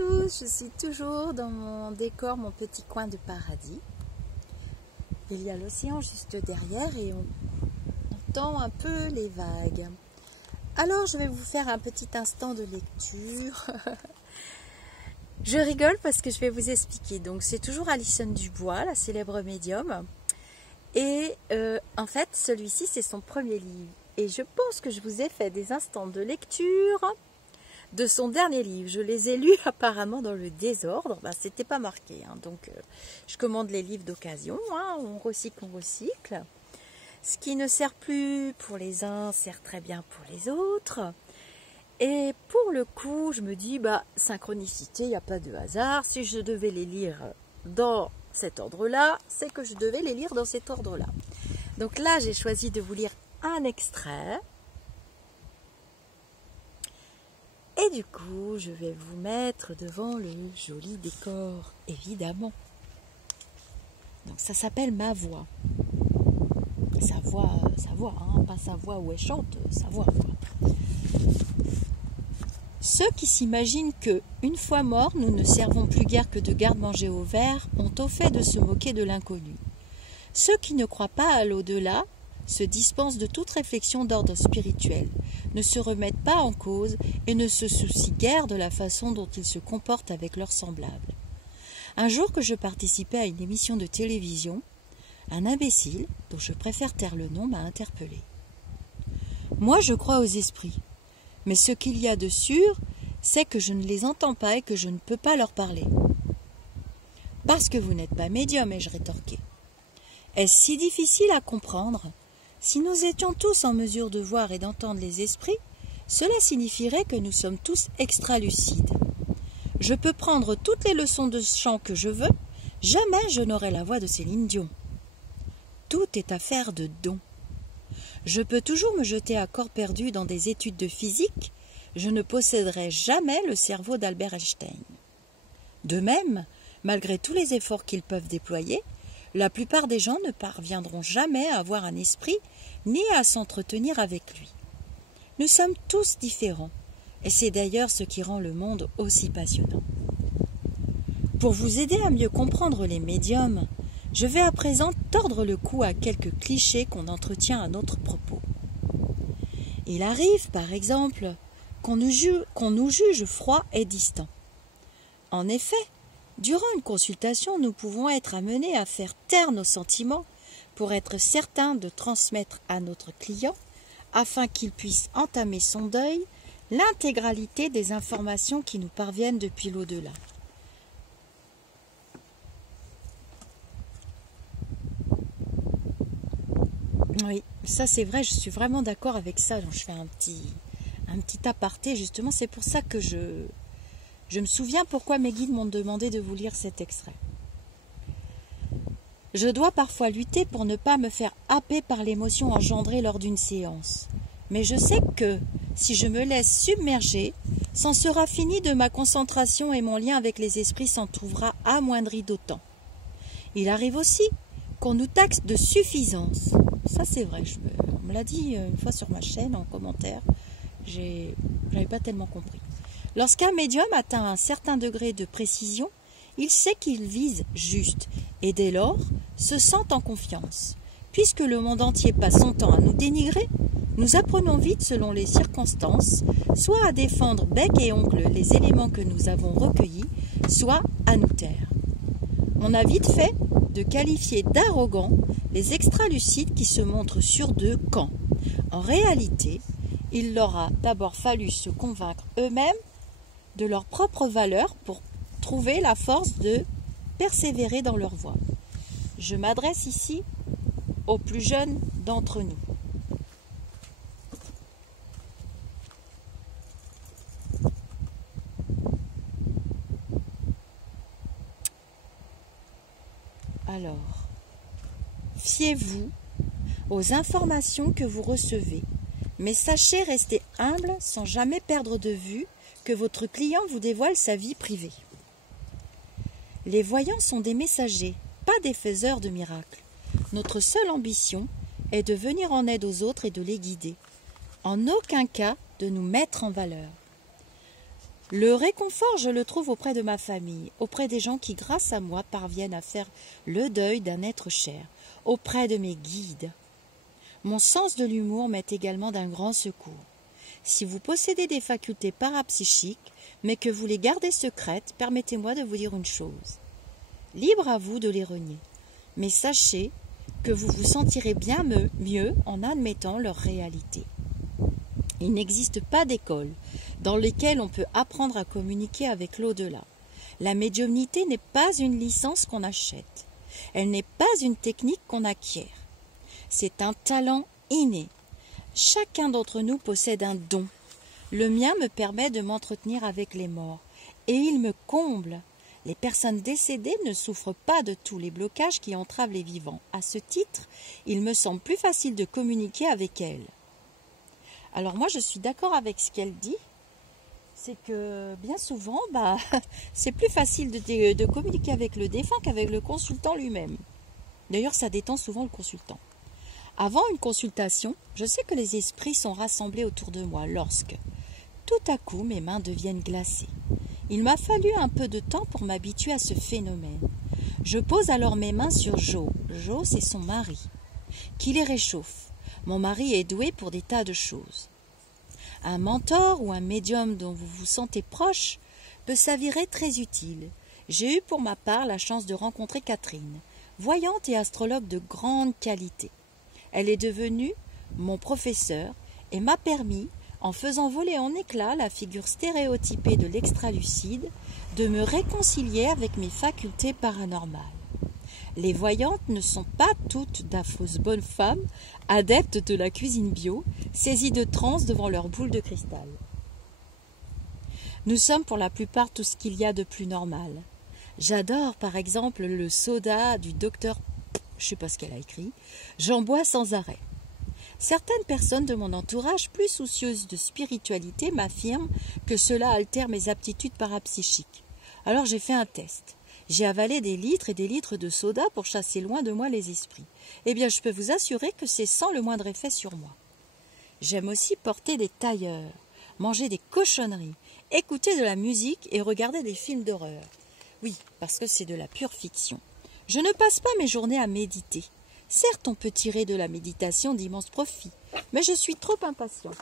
tous, je suis toujours dans mon décor, mon petit coin de paradis. Il y a l'océan juste derrière et on entend un peu les vagues. Alors je vais vous faire un petit instant de lecture. Je rigole parce que je vais vous expliquer. Donc c'est toujours Alison Dubois, la célèbre médium. Et en fait, celui-ci c'est son premier livre. Et je pense que je vous ai fait des instants de lecture de son dernier livre. Je les ai lus apparemment dans le désordre. Ben, c'était pas marqué. Hein. Donc je commande les livres d'occasion. Hein. On recycle. Ce qui ne sert plus pour les uns sert très bien pour les autres. Et pour le coup, je me dis, bah, synchronicité, il n'y a pas de hasard. Si je devais les lire dans cet ordre-là, c'est que je devais les lire dans cet ordre-là. Donc là, j'ai choisi de vous lire un extrait. Et du coup, je vais vous mettre devant le joli décor, évidemment. Donc ça s'appelle Ma Voix. Sa voix, hein, pas sa voix où elle chante, sa voix, quoi. Ceux qui s'imaginent que, une fois morts, nous ne servons plus guère que de garde-manger au verre, ont au fait de se moquer de l'inconnu. Ceux qui ne croient pas à l'au-delà se dispensent de toute réflexion d'ordre spirituel, ne se remettent pas en cause et ne se soucient guère de la façon dont ils se comportent avec leurs semblables. Un jour que je participais à une émission de télévision, un imbécile, dont je préfère taire le nom, m'a interpellé. Moi, je crois aux esprits. Mais ce qu'il y a de sûr, c'est que je ne les entends pas et que je ne peux pas leur parler. « Parce que vous n'êtes pas médium, ai-je rétorqué. Est-ce si difficile à comprendre? Si nous étions tous en mesure de voir et d'entendre les esprits, cela signifierait que nous sommes tous extralucides. Je peux prendre toutes les leçons de chant que je veux, jamais je n'aurai la voix de Céline Dion. Tout est affaire de dons. Je peux toujours me jeter à corps perdu dans des études de physique, je ne posséderai jamais le cerveau d'Albert Einstein. De même, malgré tous les efforts qu'ils peuvent déployer, la plupart des gens ne parviendront jamais à avoir un esprit ni à s'entretenir avec lui. Nous sommes tous différents, et c'est d'ailleurs ce qui rend le monde aussi passionnant. Pour vous aider à mieux comprendre les médiums, je vais à présent tordre le cou à quelques clichés qu'on entretient à notre propos. Il arrive, par exemple, qu'on nous juge froid et distant. En effet, durant une consultation, nous pouvons être amenés à faire taire nos sentiments pour être certains de transmettre à notre client, afin qu'il puisse entamer son deuil, l'intégralité des informations qui nous parviennent depuis l'au-delà. Oui, ça c'est vrai, je suis vraiment d'accord avec ça. Donc je fais un petit aparté, justement, c'est pour ça que je me souviens pourquoi mes guides m'ont demandé de vous lire cet extrait. Je dois parfois lutter pour ne pas me faire happer par l'émotion engendrée lors d'une séance. Mais je sais que, si je me laisse submerger, c'en sera fini de ma concentration et mon lien avec les esprits s'en trouvera amoindri d'autant. Il arrive aussi qu'on nous taxe de suffisance. Ça c'est vrai, on me l'a dit une fois sur ma chaîne en commentaire, j'avais pas tellement compris. Lorsqu'un médium atteint un certain degré de précision, il sait qu'il vise juste et dès lors se sent en confiance. Puisque le monde entier passe son temps à nous dénigrer, nous apprenons vite selon les circonstances, soit à défendre bec et ongle les éléments que nous avons recueillis, soit à nous taire. On a vite fait de qualifier d'arrogants les extralucides qui se montrent sur deux quand, en réalité, il leur a d'abord fallu se convaincre eux-mêmes de leur propre valeur pour trouver la force de persévérer dans leur voie. Je m'adresse ici aux plus jeunes d'entre nous. Alors, fiez-vous aux informations que vous recevez, mais sachez rester humble sans jamais perdre de vue que votre client vous dévoile sa vie privée. Les voyants sont des messagers, pas des faiseurs de miracles. Notre seule ambition est de venir en aide aux autres et de les guider. En aucun cas de nous mettre en valeur. Le réconfort, je le trouve auprès de ma famille, auprès des gens qui, grâce à moi, parviennent à faire le deuil d'un être cher, auprès de mes guides. Mon sens de l'humour m'est également d'un grand secours. Si vous possédez des facultés parapsychiques, mais que vous les gardez secrètes, permettez-moi de vous dire une chose. Libre à vous de les renier, mais sachez que vous vous sentirez bien mieux en admettant leur réalité. Il n'existe pas d'école dans lesquelles on peut apprendre à communiquer avec l'au-delà. La médiumnité n'est pas une licence qu'on achète. Elle n'est pas une technique qu'on acquiert. C'est un talent inné. Chacun d'entre nous possède un don. Le mien me permet de m'entretenir avec les morts, et il me comble. Les personnes décédées ne souffrent pas de tous les blocages qui entravent les vivants. À ce titre, il me semble plus facile de communiquer avec elles. Alors moi, je suis d'accord avec ce qu'elle dit. C'est que bien souvent, c'est plus facile de communiquer avec le défunt qu'avec le consultant lui-même. D'ailleurs, ça détend souvent le consultant. Avant une consultation, je sais que les esprits sont rassemblés autour de moi lorsque, tout à coup, mes mains deviennent glacées. Il m'a fallu un peu de temps pour m'habituer à ce phénomène. Je pose alors mes mains sur Jo. Jo, c'est son mari, qui les réchauffe. Mon mari est doué pour des tas de choses. Un mentor ou un médium dont vous vous sentez proche peut s'avérer très utile. J'ai eu pour ma part la chance de rencontrer Catherine, voyante et astrologue de grande qualité. Elle est devenue mon professeur et m'a permis, en faisant voler en éclats la figure stéréotypée de l'extralucide, de me réconcilier avec mes facultés paranormales. Les voyantes ne sont pas toutes d'affreuses bonnes femmes, adeptes de la cuisine bio, saisies de transe devant leur boule de cristal. Nous sommes pour la plupart tout ce qu'il y a de plus normal. J'adore par exemple le soda du docteur, je ne sais pas ce qu'elle a écrit, j'en bois sans arrêt. Certaines personnes de mon entourage plus soucieuses de spiritualité m'affirment que cela altère mes aptitudes parapsychiques. Alors j'ai fait un test. J'ai avalé des litres et des litres de soda pour chasser loin de moi les esprits. Eh bien, je peux vous assurer que c'est sans le moindre effet sur moi. J'aime aussi porter des tailleurs, manger des cochonneries, écouter de la musique et regarder des films d'horreur. Oui, parce que c'est de la pure fiction. Je ne passe pas mes journées à méditer. Certes, on peut tirer de la méditation d'immenses profits, mais je suis trop impatiente.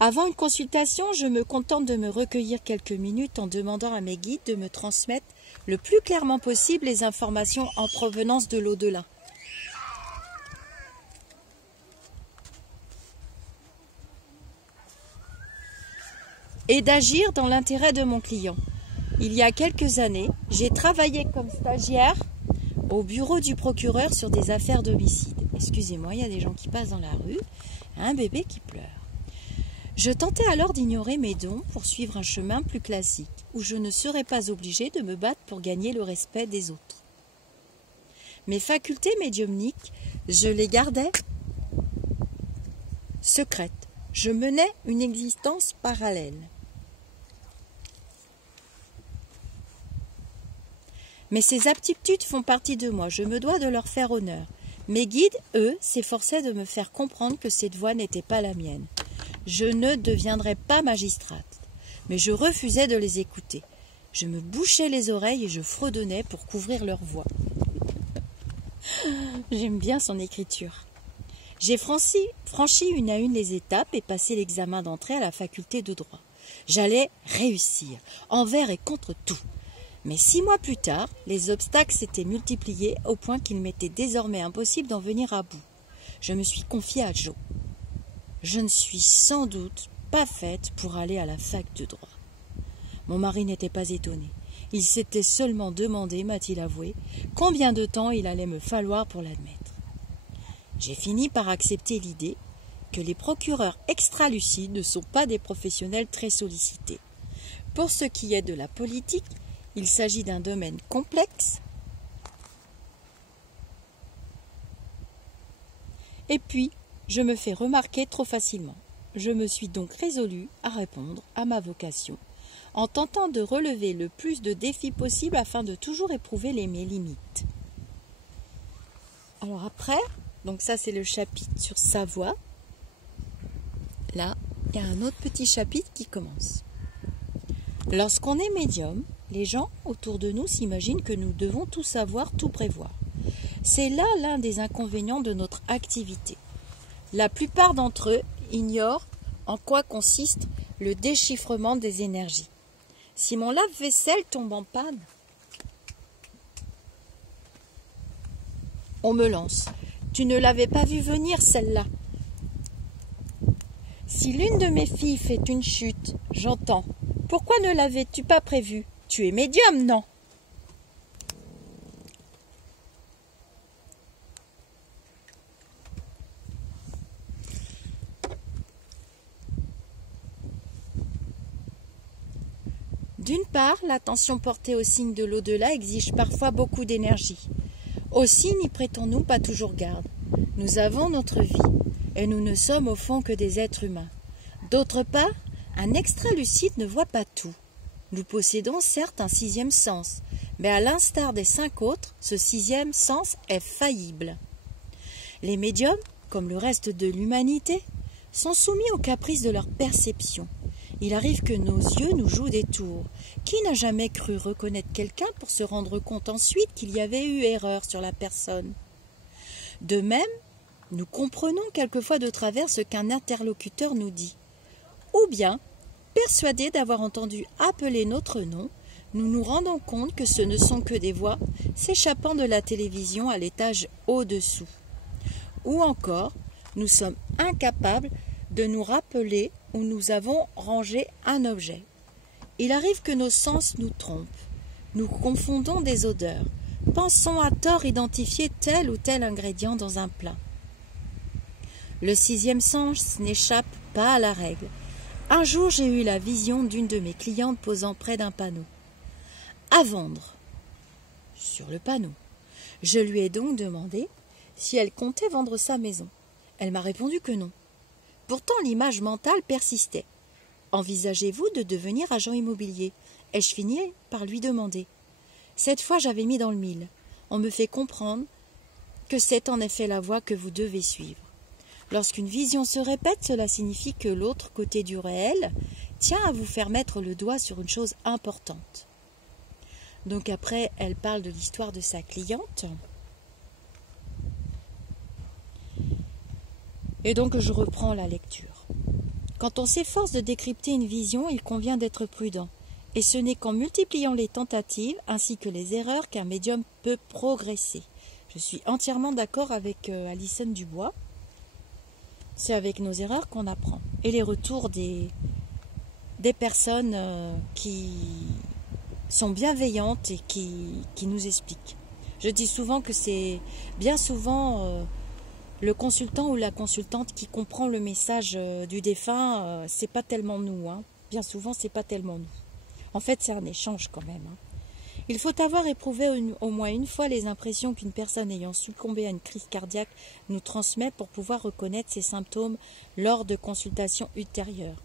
Avant une consultation, je me contente de me recueillir quelques minutes en demandant à mes guides de me transmettre le plus clairement possible les informations en provenance de l'au-delà. Et d'agir dans l'intérêt de mon client. Il y a quelques années, j'ai travaillé comme stagiaire au bureau du procureur sur des affaires d'homicide. Excusez-moi, il y a des gens qui passent dans la rue, un bébé qui pleure. Je tentais alors d'ignorer mes dons pour suivre un chemin plus classique, où je ne serais pas obligée de me battre pour gagner le respect des autres. Mes facultés médiumniques, je les gardais secrètes. Je menais une existence parallèle. Mais ces aptitudes font partie de moi, je me dois de leur faire honneur. Mes guides, eux, s'efforçaient de me faire comprendre que cette voie n'était pas la mienne. Je ne deviendrais pas magistrate, mais je refusais de les écouter. Je me bouchais les oreilles et je fredonnais pour couvrir leur voix. J'aime bien son écriture. J'ai franchi une à une les étapes et passé l'examen d'entrée à la faculté de droit. J'allais réussir, envers et contre tout. Mais 6 mois plus tard, les obstacles s'étaient multipliés au point qu'il m'était désormais impossible d'en venir à bout. Je me suis confiée à Jo. Je ne suis sans doute pas faite pour aller à la fac de droit. Mon mari n'était pas étonné. Il s'était seulement demandé, m'a-t-il avoué, combien de temps il allait me falloir pour l'admettre. J'ai fini par accepter l'idée que les procureurs extralucides ne sont pas des professionnels très sollicités. Pour ce qui est de la politique, il s'agit d'un domaine complexe. Et puis, je me fais remarquer trop facilement. Je me suis donc résolue à répondre à ma vocation, en tentant de relever le plus de défis possible afin de toujours éprouver mes limites. Alors après, donc ça c'est le chapitre sur sa voix. Là, il y a un autre petit chapitre qui commence. Lorsqu'on est médium, les gens autour de nous s'imaginent que nous devons tout savoir, tout prévoir. C'est là l'un des inconvénients de notre activité. La plupart d'entre eux ignorent en quoi consiste le déchiffrement des énergies. Si mon lave-vaisselle tombe en panne, on me lance. Tu ne l'avais pas vu venir, celle-là. Si l'une de mes filles fait une chute, j'entends. Pourquoi ne l'avais-tu pas prévu? Tu es médium, non? D'une part, l'attention portée aux signes de l'au-delà exige parfois beaucoup d'énergie. Aussi n'y prêtons-nous pas toujours garde. Nous avons notre vie, et nous ne sommes au fond que des êtres humains. D'autre part, un extra-lucide ne voit pas tout. Nous possédons certes un sixième sens, mais à l'instar des 5 autres, ce sixième sens est faillible. Les médiums, comme le reste de l'humanité, sont soumis aux caprices de leur perception. Il arrive que nos yeux nous jouent des tours. Qui n'a jamais cru reconnaître quelqu'un pour se rendre compte ensuite qu'il y avait eu erreur sur la personne? De même, nous comprenons quelquefois de travers ce qu'un interlocuteur nous dit. Ou bien, persuadés d'avoir entendu appeler notre nom, nous nous rendons compte que ce ne sont que des voix s'échappant de la télévision à l'étage au-dessous. Ou encore, nous sommes incapables de nous rappeler où nous avons rangé un objet. Il arrive que nos sens nous trompent. Nous confondons des odeurs. Pensons à tort identifier tel ou tel ingrédient dans un plat. Le sixième sens n'échappe pas à la règle. Un jour, j'ai eu la vision d'une de mes clientes posant près d'un panneau. À vendre. Sur le panneau. Je lui ai donc demandé si elle comptait vendre sa maison. Elle m'a répondu que non. Pourtant, l'image mentale persistait. Envisagez-vous de devenir agent immobilier? Ai-je fini par lui demander. Cette fois, j'avais mis dans le mille. On me fait comprendre que c'est en effet la voie que vous devez suivre. Lorsqu'une vision se répète, cela signifie que l'autre côté du réel tient à vous faire mettre le doigt sur une chose importante. Donc après, elle parle de l'histoire de sa cliente. Et donc je reprends la lecture. Quand on s'efforce de décrypter une vision, il convient d'être prudent. Et ce n'est qu'en multipliant les tentatives ainsi que les erreurs qu'un médium peut progresser. Je suis entièrement d'accord avec Alison Dubois. C'est avec nos erreurs qu'on apprend. Et les retours des personnes qui sont bienveillantes et qui nous expliquent. Je dis souvent que c'est bien souvent le consultant ou la consultante qui comprend le message du défunt, c'est pas tellement nous. Bien souvent, c'est pas tellement nous. En fait, c'est un échange quand même. Il faut avoir éprouvé au moins une fois les impressions qu'une personne ayant succombé à une crise cardiaque nous transmet pour pouvoir reconnaître ses symptômes lors de consultations ultérieures.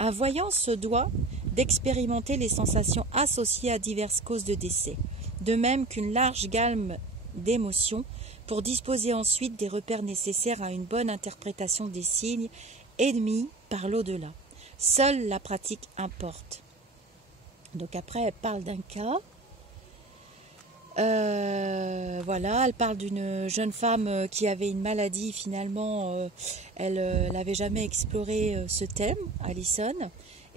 Un voyant se doit d'expérimenter les sensations associées à diverses causes de décès, de même qu'une large gamme d'émotions pour disposer ensuite des repères nécessaires à une bonne interprétation des signes émis par l'au-delà. Seule la pratique importe. Donc après, elle parle d'un cas. Voilà, elle parle d'une jeune femme qui avait une maladie. Finalement, elle n'avait jamais exploré ce thème, Alison.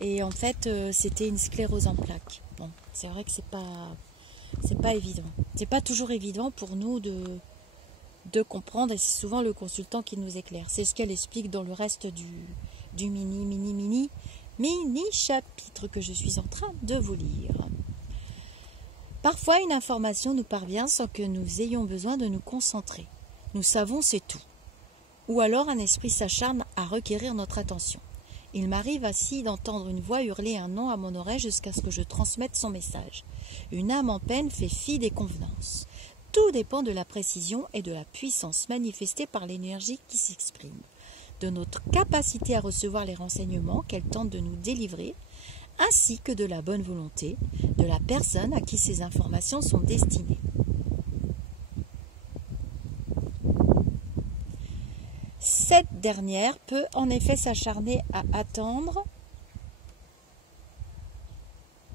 Et en fait, c'était une sclérose en plaques. Bon, c'est vrai que c'est pas évident. C'est pas toujours évident pour nous de comprendre. Et c'est souvent le consultant qui nous éclaire. C'est ce qu'elle explique dans le reste du mini chapitre que je suis en train de vous lire. Parfois, une information nous parvient sans que nous ayons besoin de nous concentrer. Nous savons, c'est tout. Ou alors un esprit s'acharne à requérir notre attention. Il m'arrive ainsi d'entendre une voix hurler un nom à mon oreille jusqu'à ce que je transmette son message. Une âme en peine fait fi des convenances. Tout dépend de la précision et de la puissance manifestée par l'énergie qui s'exprime, de notre capacité à recevoir les renseignements qu'elle tente de nous délivrer, ainsi que de la bonne volonté de la personne à qui ces informations sont destinées. Cette dernière peut en effet s'acharner à attendre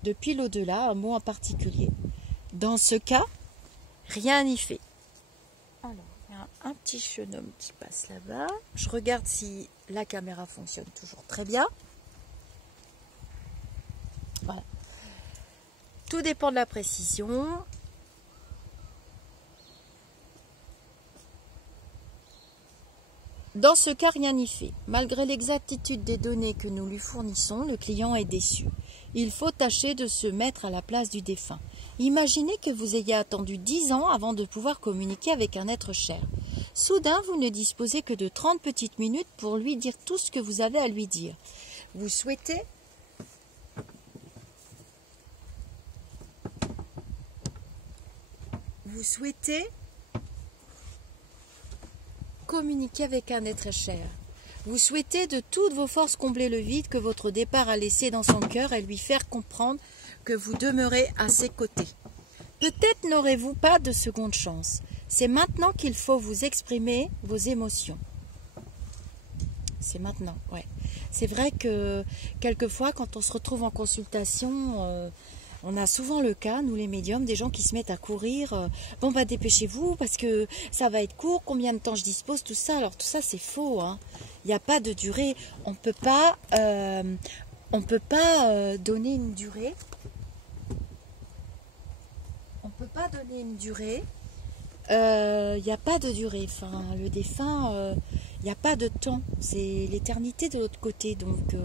depuis l'au-delà un mot en particulier. Dans ce cas, rien n'y fait. Alors, il y a un petit jeune homme qui passe là-bas. Je regarde si la caméra fonctionne toujours très bien. Voilà. Tout dépend de la précision. Dans ce cas, rien n'y fait. Malgré l'exactitude des données que nous lui fournissons, le client est déçu. Il faut tâcher de se mettre à la place du défunt. Imaginez que vous ayez attendu 10 ans avant de pouvoir communiquer avec un être cher. Soudain, vous ne disposez que de 30 petites minutes pour lui dire tout ce que vous avez à lui dire. Vous souhaitez communiquer avec un être cher. Vous souhaitez de toutes vos forces combler le vide que votre départ a laissé dans son cœur et lui faire comprendre que vous demeurez à ses côtés. Peut-être n'aurez-vous pas de seconde chance. C'est maintenant qu'il faut vous exprimer vos émotions. C'est maintenant, ouais. C'est vrai que quelquefois, quand on se retrouve en consultation, on a souvent le cas, nous les médiums, des gens qui se mettent à courir. Bon, bah dépêchez-vous parce que ça va être court, combien de temps je dispose, tout ça. Alors tout ça, c'est faux, hein. Il n'y a pas de durée. On peut pas donner une durée. On peut pas donner une durée. Il n'y a pas de durée. Enfin, le défunt, il n'y a pas de temps. C'est l'éternité de l'autre côté. Donc,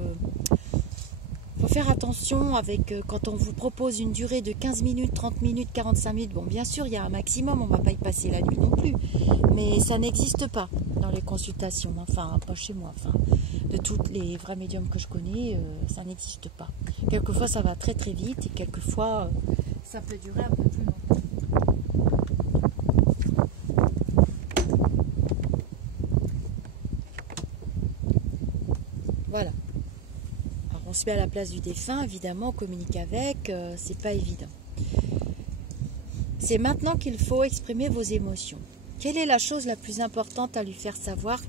faut faire attention avec quand on vous propose une durée de 15 minutes, 30 minutes, 45 minutes. Bon, bien sûr, il y a un maximum. On ne va pas y passer la nuit non plus. Mais ça n'existe pas dans les consultations. Enfin, pas chez moi. Enfin, de toutes les vrais médiums que je connais, ça n'existe pas. Quelquefois, ça va très très vite et quelquefois, ça peut durer un peu plus longtemps. Voilà. Alors on se met à la place du défunt, évidemment, on communique avec, c'est pas évident. C'est maintenant qu'il faut exprimer vos émotions. Quelle est la chose la plus importante à lui faire savoir?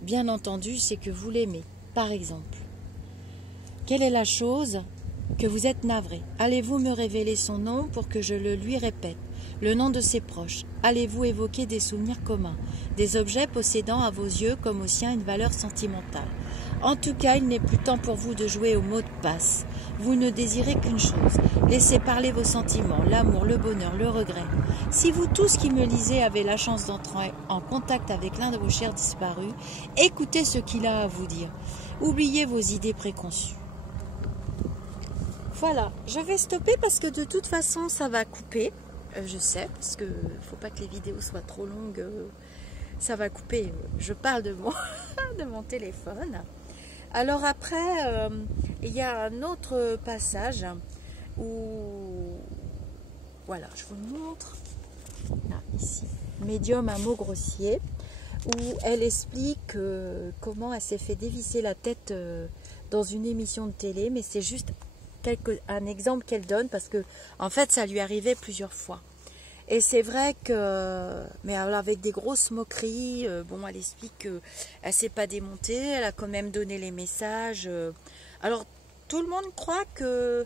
Bien entendu, c'est que vous l'aimez, par exemple. Quelle est la chose que vous êtes navré? Allez-vous me révéler son nom pour que je le lui répète? Le nom de ses proches? Allez-vous évoquer des souvenirs communs? Des objets possédant à vos yeux comme aux siens une valeur sentimentale? En tout cas, il n'est plus temps pour vous de jouer au mot de passe. Vous ne désirez qu'une chose, laissez parler vos sentiments, l'amour, le bonheur, le regret. Si vous tous qui me lisez avez la chance d'entrer en contact avec l'un de vos chers disparus, écoutez ce qu'il a à vous dire. Oubliez vos idées préconçues. Voilà, je vais stopper parce que de toute façon ça va couper. Je sais, parce que faut pas que les vidéos soient trop longues. Ça va couper. Je parle de de mon téléphone. Alors après, il y a un autre passage où, voilà, je vous le montre. Là, ici, médium à mots grossiers, où elle explique comment elle s'est fait dévisser la tête dans une émission de télé, mais c'est juste un exemple qu'elle donne parce que en fait ça lui arrivait plusieurs fois. Et c'est vrai que, mais alors avec des grosses moqueries, bon, elle explique qu'elle ne s'est pas démontée, elle a quand même donné les messages. Alors, tout le monde croit que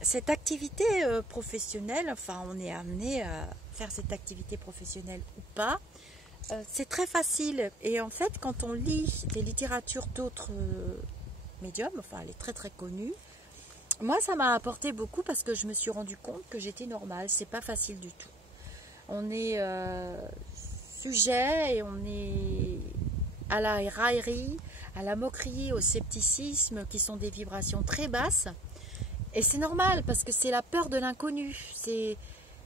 cette activité professionnelle, enfin, on est amené à faire cette activité professionnelle ou pas, c'est très facile. Et en fait, quand on lit des littératures d'autres médiums, enfin, elle est très très connue, moi, ça m'a apporté beaucoup parce que je me suis rendu compte que j'étais normale. C'est pas facile du tout. On est sujet et on est à la raillerie, à la moquerie, au scepticisme, qui sont des vibrations très basses. Et c'est normal parce que c'est la peur de l'inconnu. C'est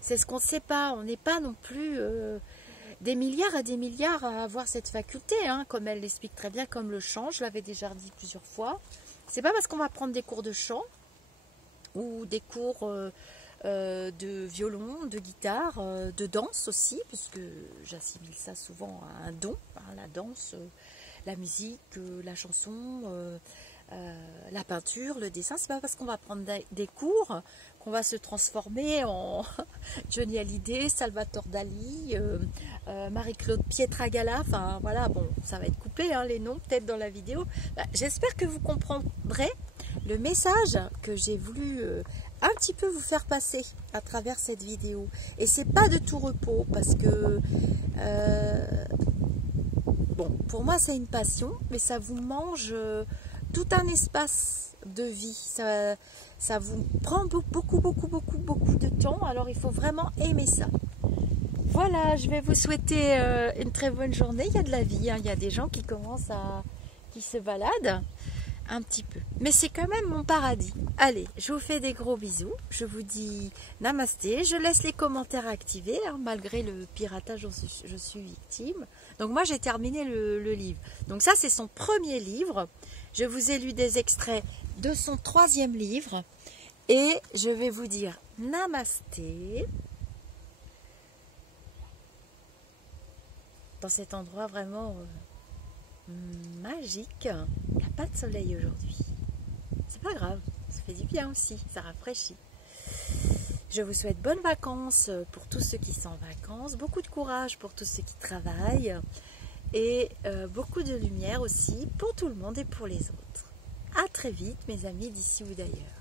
ce qu'on ne sait pas. On n'est pas non plus des milliards et des milliards à avoir cette faculté, hein, comme elle l'explique très bien, comme le chant. Je l'avais déjà dit plusieurs fois. C'est pas parce qu'on va prendre des cours de chant ou des cours de violon, de guitare, de danse aussi, puisque j'assimile ça souvent à un don, hein, la danse, la musique, la chanson, la peinture, le dessin. C'est pas parce qu'on va prendre des cours qu'on va se transformer en Johnny Hallyday, Salvatore Dali, Marie-Claude Pietragala. Enfin voilà, bon, ça va être coupé hein, les noms peut-être dans la vidéo. J'espère que vous comprendrez le message que j'ai voulu un petit peu vous faire passer à travers cette vidéo. Et c'est pas de tout repos parce que bon, pour moi c'est une passion, mais ça vous mange tout un espace de vie. Ça vous prend beaucoup de temps, alors il faut vraiment aimer ça. Voilà, je vais vous souhaiter une très bonne journée. Il y a de la vie, hein. Il y a des gens qui commencent qui se baladent un petit peu. Mais c'est quand même mon paradis. Allez, je vous fais des gros bisous. Je vous dis namasté. Je laisse les commentaires activés, hein, malgré le piratage dont je suis victime. Donc moi, j'ai terminé le livre. Donc ça, c'est son premier livre. Je vous ai lu des extraits de son 3e livre. Et je vais vous dire namasté. Dans cet endroit vraiment magique. Il n'y a pas de soleil aujourd'hui. C'est pas grave, ça fait du bien aussi, ça rafraîchit. Je vous souhaite bonnes vacances pour tous ceux qui sont en vacances, beaucoup de courage pour tous ceux qui travaillent et beaucoup de lumière aussi pour tout le monde et pour les autres. À très vite mes amis d'ici ou d'ailleurs.